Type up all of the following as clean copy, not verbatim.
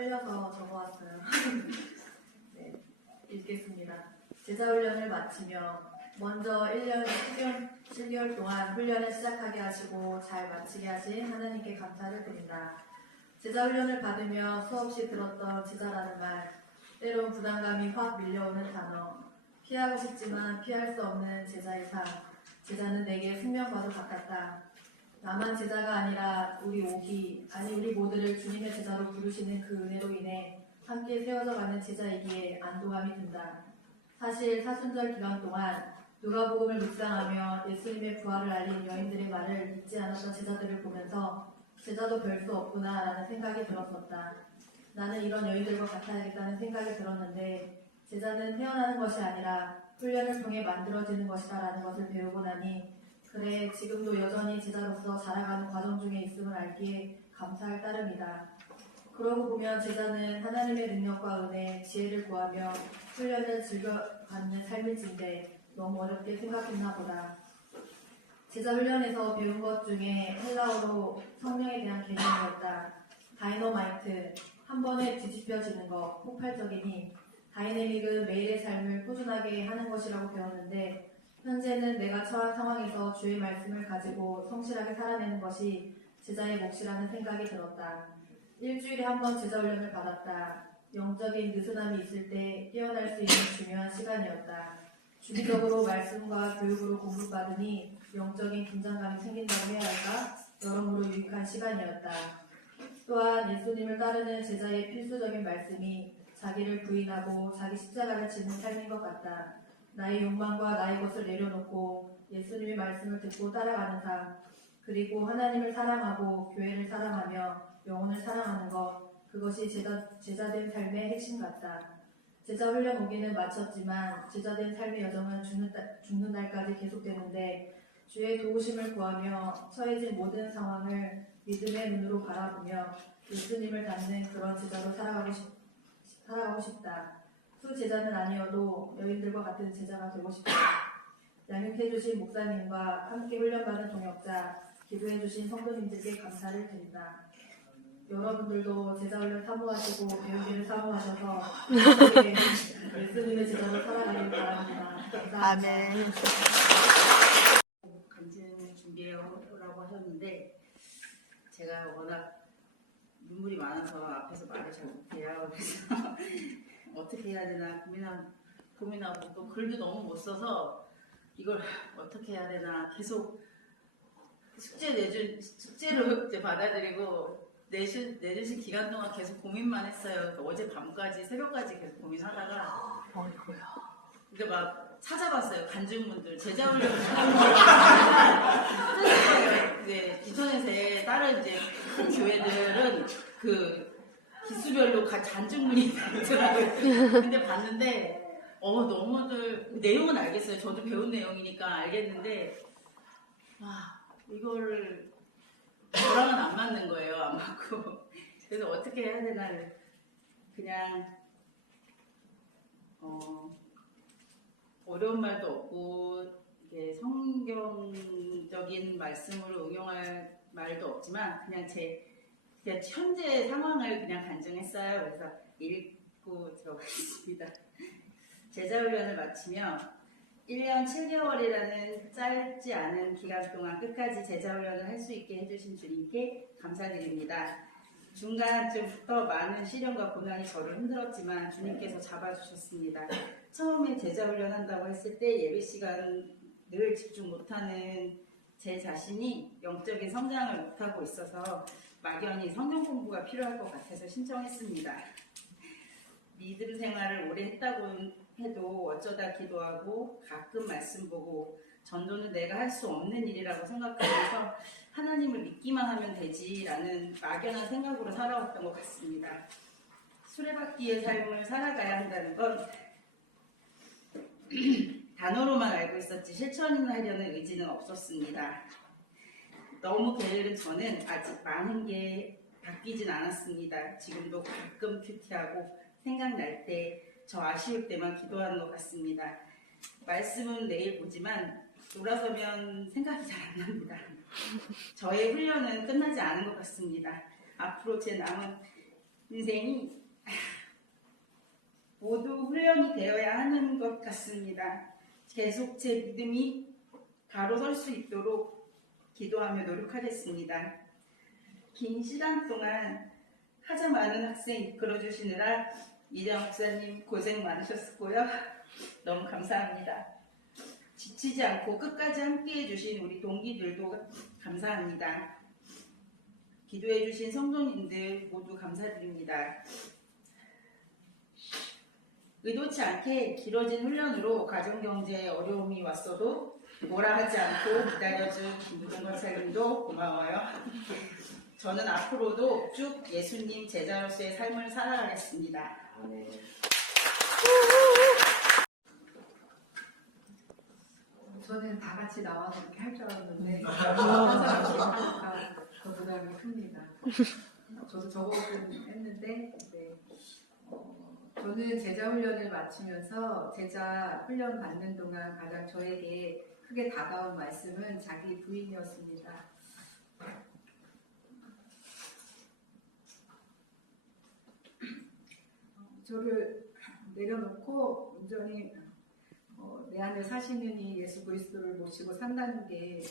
떨려서 적어왔어요. 네, 읽겠습니다. 제자훈련을 마치며 먼저 1년 7개월 동안 훈련을 시작하게 하시고 잘 마치게 하신 하나님께 감사를 드린다. 제자훈련을 받으며 수없이 들었던 제자라는 말, 때론 부담감이 확 밀려오는 단어, 피하고 싶지만 피할 수 없는 제자의 삶, 제자는 내게 생명과도 같았다. 나만 제자가 아니라 우리 모두를 주님의 제자로 부르시는 그 은혜로 인해 함께 세워져가는 제자이기에 안도감이 든다. 사실 사순절 기간 동안 누가복음을 묵상하며 예수님의 부활을 알린 여인들의 말을 믿지 않았던 제자들을 보면서 제자도 별 수 없구나 라는 생각이 들었었다. 나는 이런 여인들과 같아야겠다는 생각이 들었는데 제자는 태어나는 것이 아니라 훈련을 통해 만들어지는 것이다 라는 것을 배우고 나니 그래 지금도 여전히 제자로서 자라가는 과정 중에 있음을 알기에 감사할 따름이다. 그러고 보면 제자는 하나님의 능력과 은혜, 지혜를 구하며 훈련을 즐겨가는 삶일진데 너무 어렵게 생각했나 보다. 제자 훈련에서 배운 것 중에 헬라어로 성령에 대한 개념이었다. 다이너마이트, 한 번에 뒤집혀지는 것, 폭발적인 힘. 다이내믹은 매일의 삶을 꾸준하게 하는 것이라고 배웠는데 현재는 내가 처한 상황에서 주의 말씀을 가지고 성실하게 살아내는 것이 제자의 몫이라는 생각이 들었다. 일주일에 한 번 제자 훈련을 받았다. 영적인 느슨함이 있을 때 깨어날 수 있는 중요한 시간이었다. 주기적으로 말씀과 교육으로 공부받으니 영적인 긴장감이 생긴다고 해야 할까? 여러모로 유익한 시간이었다. 또한 예수님을 따르는 제자의 필수적인 말씀이 자기를 부인하고 자기 십자가를 지는 삶인 것 같다. 나의 욕망과 나의 것을 내려놓고 예수님의 말씀을 듣고 따라가는 삶, 그리고 하나님을 사랑하고 교회를 사랑하며 영혼을 사랑하는 것, 그것이 제자된 삶의 핵심 같다. 제자 훈련 오기는 마쳤지만 제자된 삶의 여정은 죽는 날까지 계속되는데 주의 도우심을 구하며 처해진 모든 상황을 믿음의 눈으로 바라보며 예수님을 닮는 그런 제자로 살아가고 싶다. 수제자는 아니어도 여인들과 같은 제자가 되고 싶다. 양육해주신 목사님과 함께 훈련받은 동역자, 기도해주신 성도님들께 감사를 드린다. 여러분들도 제자훈련 사모하시고 배우기를 사모하셔서 예수님의 제자로 살아가길 바랍니다. 감사합니다. 아멘. 간증 준비해오라고 하셨는데 제가 워낙 눈물이 많아서 앞에서 말을 잘 못해요. 그래서 어떻게 해야 되나 고민하고 또 글도 너무 못 써서 이걸 어떻게 해야 되나 계속 숙제로 이제 받아들이고 내주신 기간 동안 계속 고민만 했어요. 어제 밤까지 새벽까지 계속 고민하다가 근데 막 찾아봤어요. 간증문들 제자훈련 이제 인터넷에 다른 이제 큰 교회들은 그 기수별로 간증문이 있더라고요. 근데 봤는데 너무들 내용은 알겠어요. 저도 배운 내용이니까 알겠는데 이거를 저랑은 안 맞는 거예요. 안 맞고. 그래서 어떻게 해야 되나 그냥 어려운 말도 없고 이게 성경적인 말씀으로 응용할 말도 없지만 그냥 현재 상황을 그냥 간증했어요. 그래서 읽고 들어가겠습니다. 제자훈련을 마치며 1년 7개월이라는 짧지 않은 기간 동안 끝까지 제자훈련을 할 수 있게 해주신 주님께 감사드립니다. 중간쯤부터 많은 시련과 고난이 저를 흔들었지만 주님께서 잡아주셨습니다. 처음에 제자훈련 한다고 했을 때 예배 시간 늘 집중 못하는 제 자신이 영적인 성장을 못하고 있어서 막연히 성경 공부가 필요할 것 같아서 신청했습니다. 믿음 생활을 오래 했다고 해도 어쩌다 기도하고 가끔 말씀 보고 전도는 내가 할 수 없는 일이라고 생각하면서 하나님을 믿기만 하면 되지라는 막연한 생각으로 살아왔던 것 같습니다. 수레바퀴의 삶을 살아가야 한다는 건 단어로만 알고 있었지 실천하려는 의지는 없었습니다. 너무 게으른 저는 아직 많은 게 바뀌진 않았습니다. 지금도 가끔 큐티하고 생각날 때 저 아쉬울 때만 기도하는 것 같습니다. 말씀은 내일 보지만 돌아서면 생각이 잘 안 납니다. 저의 훈련은 끝나지 않은 것 같습니다. 앞으로 제 남은 인생이 모두 훈련이 되어야 하는 것 같습니다. 계속 제 믿음이 바로 설 수 있도록 기도하며 노력하겠습니다. 긴 시간 동안 하자 많은 학생 이끌어주시느라 이장 목사님 고생 많으셨고요. 너무 감사합니다. 지치지 않고 끝까지 함께해 주신 우리 동기들도 감사합니다. 기도해 주신 성도님들 모두 감사드립니다. 의도치 않게 길어진 훈련으로 가정경제에 어려움이 왔어도 뭐라 하지 않고 기다려준 김부동 권사님도 고마워요. 저는 앞으로도 쭉 예수님 제자로서의 삶을 살아가겠습니다. 저는 다 같이 나와서 이렇게 할 줄 알았는데 한 사람씩 하니까 더 부담이 큽니다. 저도 적어보긴 했는데 저는 제자 훈련을 마치면서 제자 훈련 받는 동안 가장 저에게 크게 다가온 말씀은 자기 부인이었습니다. 저를 내려놓고 온전히 내 안에 사시는 이 예수 그리스도를 모시고 산다는 게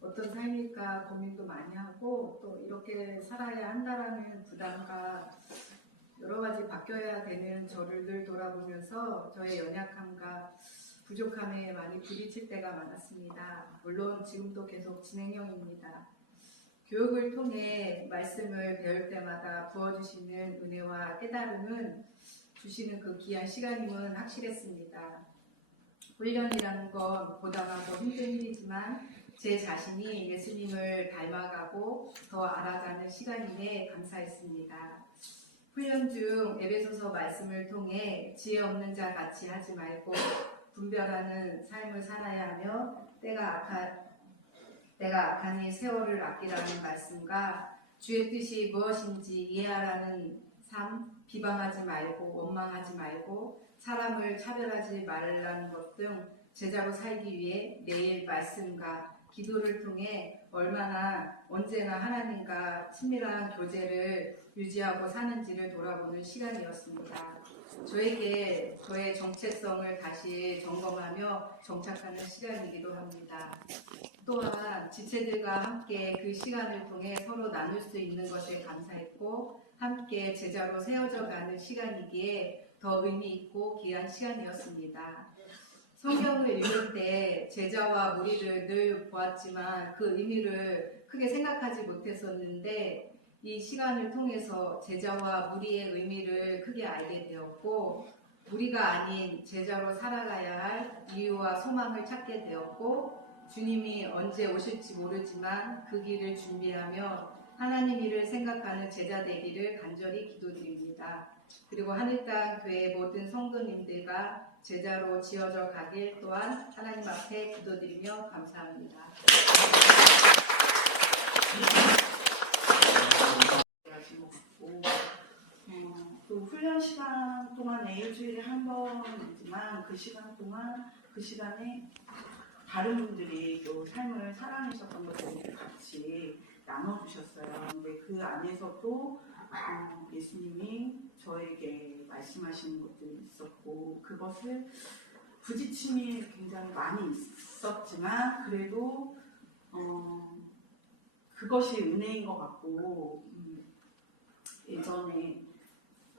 어떤 삶일까 고민도 많이 하고 또 이렇게 살아야 한다라는 부담과 여러 가지 바뀌어야 되는 저를 늘 돌아보면서 저의 연약함과 부족함에 많이 부딪힐 때가 많았습니다. 물론 지금도 계속 진행형입니다. 교육을 통해 말씀을 배울 때마다 부어주시는 은혜와 깨달음은 주시는 그 귀한 시간임은 확실했습니다. 훈련이라는 건 보담하고 힘든 일이지만 제 자신이 예수님을 닮아가고 더 알아가는 시간임에 감사했습니다. 훈련 중 에베소서 말씀을 통해 지혜 없는 자 같이 하지 말고 분별하는 삶을 살아야 하며 때가 악하니 세월을 아끼라는 말씀과 주의 뜻이 무엇인지 이해하라는 삶, 비방하지 말고 원망하지 말고 사람을 차별하지 말라는 것 등 제자로 살기 위해 매일 말씀과 기도를 통해 얼마나 언제나 하나님과 친밀한 교제를 유지하고 사는지를 돌아보는 시간이었습니다. 저에게 저의 정체성을 다시 점검하며 정착하는 시간이기도 합니다. 또한 지체들과 함께 그 시간을 통해 서로 나눌 수 있는 것에 감사했고 함께 제자로 세워져 가는 시간이기에 더 의미 있고 귀한 시간이었습니다. 성경을 읽을 때 제자와 무리를 늘 보았지만 그 의미를 크게 생각하지 못했었는데 이 시간을 통해서 제자와 무리의 의미를 크게 알게 되었고 무리가 아닌 제자로 살아가야 할 이유와 소망을 찾게 되었고 주님이 언제 오실지 모르지만 그 길을 준비하며 하나님 일을 생각하는 제자 되기를 간절히 기도드립니다. 그리고 하늘땅 교회 모든 성도님들과 제자로 지어져 가길 또한 하나님 앞에 기도드리며 감사합니다. 그 훈련 시간 동안에 일주일에 한 번이지만 그 시간 동안 그 시간에 다른 분들이 또 삶을 살아내셨던 것들을 같이 나눠주셨어요. 근데 그 안에서도 예수님이 저에게 말씀하시는 것들이 있었고 그것을 부딪힘이 굉장히 많이 있었지만 그래도 그것이 은혜인 것 같고 예전에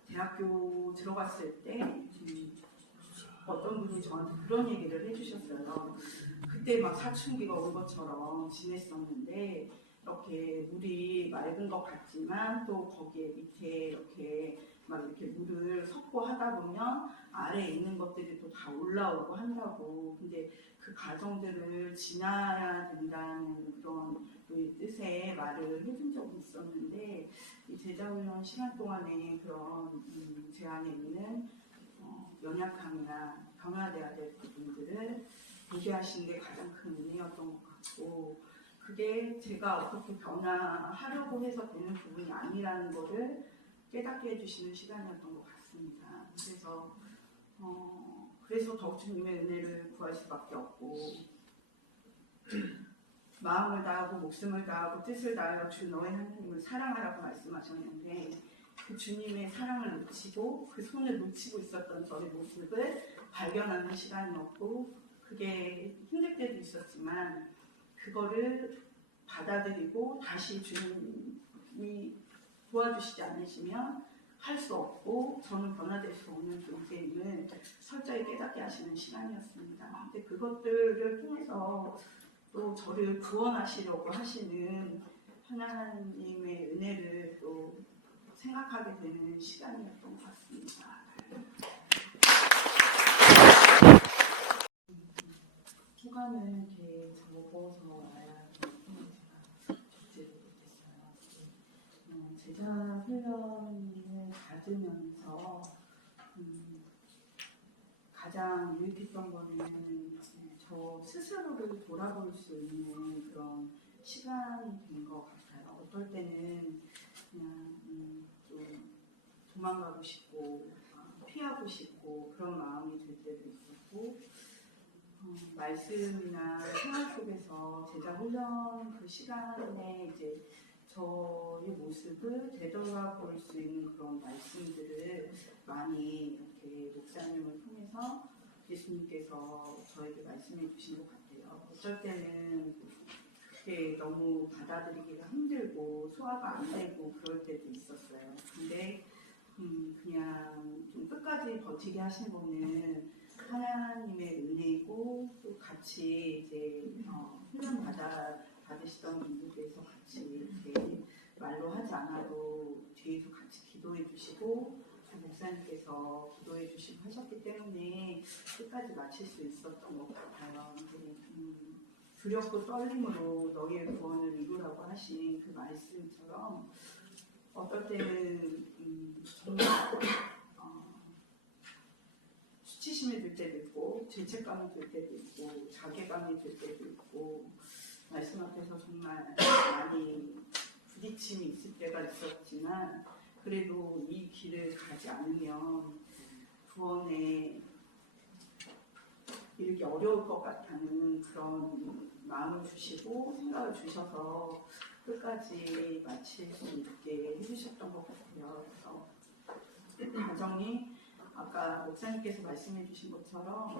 대학교 들어갔을 때 어떤 분이 저한테 그런 얘기를 해주셨어요. 그때 막 사춘기가 온 것처럼 지냈었는데 이렇게 물이 맑은 것 같지만 또 거기에 밑에 이렇게 막 이렇게 물을 섞고 하다 보면 아래에 있는 것들이 또 다 올라오고 한다고. 근데 그 과정들을 지나야 된다는 그런 그 뜻의 말을 해준 적이 있었는데 이 제자훈련 시간 동안에 그런 제 안에 있는 연약함이나 변화돼야 될 부분들을 보게 하신 게 가장 큰 은혜였던 것 같고 그게 제가 어떻게 변화하려고 해서 되는 부분이 아니라는 것을 깨닫게 해주시는 시간이었던 것 같습니다. 그래서 더욱 주님의 은혜를 구할 수밖에 없고 마음을 다하고 목숨을 다하고 뜻을 다하여 주 너의 하나님을 사랑하라고 말씀하셨는데 그 주님의 사랑을 놓치고 그 손을 놓치고 있었던 저의 모습을 발견하는 시간이었고, 그게 힘들 때도 있었지만 그거를 받아들이고 다시 주님이 도와주시지 않으시면 할 수 없고 저는 변화될 수 없는 존재임을 철저히 깨닫게 하시는 시간이었습니다. 근데 그것들을 통해서 또 저를 구원하시려고 하시는 하나님의 은혜를 또 생각하게 되는 시간이었던 것 같습니다. 소감을 이렇게 적어서 와야 적지를 못했어요. 제자 훈련을 받으면서 가장 유익했던 거는 저 스스로를 돌아볼 수 있는 그런 시간이 된 것 같아요. 어떨 때는 그냥 좀 도망가고 싶고 피하고 싶고 그런 마음이 들 때도 있었고, 말씀이나 생활 속에서 제자 훈련 그 시간에 이제 저의 모습을 되돌아볼 수 있는 그런 말씀들을 많이 이렇게 목사님을 통해서 예수님께서 저에게 말씀해 주신 것 같아요. 어쩔 때는 그게 너무 받아들이기가 힘들고 소화가 안 되고 그럴 때도 있었어요. 근데 그냥 좀 끝까지 버티게 하신 거는 하나님의 은혜이고, 또 같이 이제 훈련 받으시던 분들께서 같이 이렇게 말로 하지 않아도 뒤에서 같이 기도해 주시고 목사님께서 기도해 주시고 하셨기 때문에 끝까지 마칠 수 있었던 것 같아요. 두렵고 떨림으로 너희의 구원을 이루라고 하신 그 말씀처럼 어떨 때는 정말 수치심이 들 때도 있고 죄책감이 들 때도 있고 자괴감이 들 때도 있고 말씀 앞에서 정말 많이 부딪힘이 있을 때가 있었지만, 그래도 이 길을 가지 않으면 구원에 이르기 어려울 것 같다는 그런 마음을 주시고 생각을 주셔서 끝까지 마칠 수 있게 해주셨던 것 같아요. 그래서 과정이 아까 목사님께서 말씀해 주신 것처럼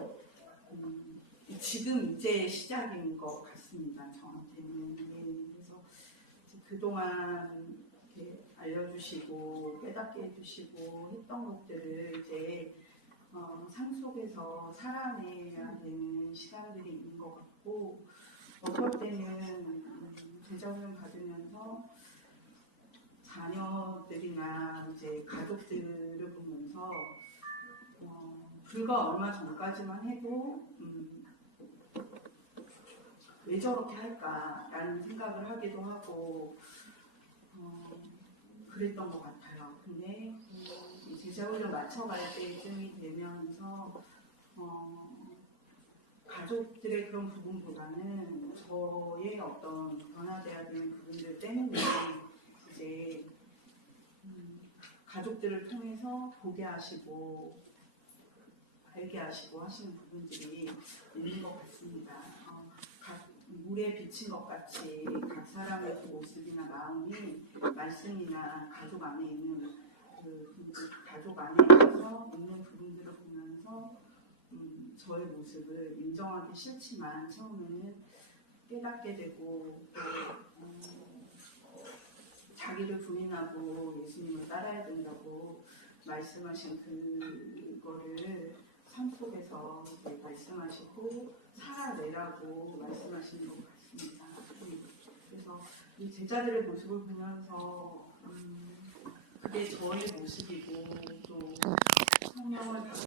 지금 이제 시작인 것 같습니다. 저한테는. 그래서 그동안 이렇게 알려주시고 깨닫게 해주시고 했던 것들을 이제 삶 속에서 살아내야 되는 시간들이 있는 것 같고, 어떨 때는 제자훈련 받으면서 자녀들이나 이제 가족들을 보면서 불과 얼마 전까지만 해도 왜 저렇게 할까라는 생각을 하기도 하고 그랬던 것 같아요. 근데 제자훈련 맞춰갈 때쯤이 되면서 가족들의 그런 부분보다는 저의 어떤 변화돼야 되는 부분들 때문에 이제 가족들을 통해서 보게 하시고 알게 하시고 하시는 부분들이 있는 것 같습니다. 물에 비친 것 같이 각 사람의 그 모습이나 마음이 말씀이나 가족 안에 있는 가족 안에서 있는 부분들을 보면서 저의 모습을 인정하기 싫지만 처음에는 깨닫게 되고 또 자기를 부인하고 예수님을 따라야 된다고 말씀하신 그거를 삶 속에서 말씀하시고 살아내라고 말씀하시는 것 같습니다. 그래서 이 제자들의 모습을 보면서 그게 저의 모습이고 또 성령을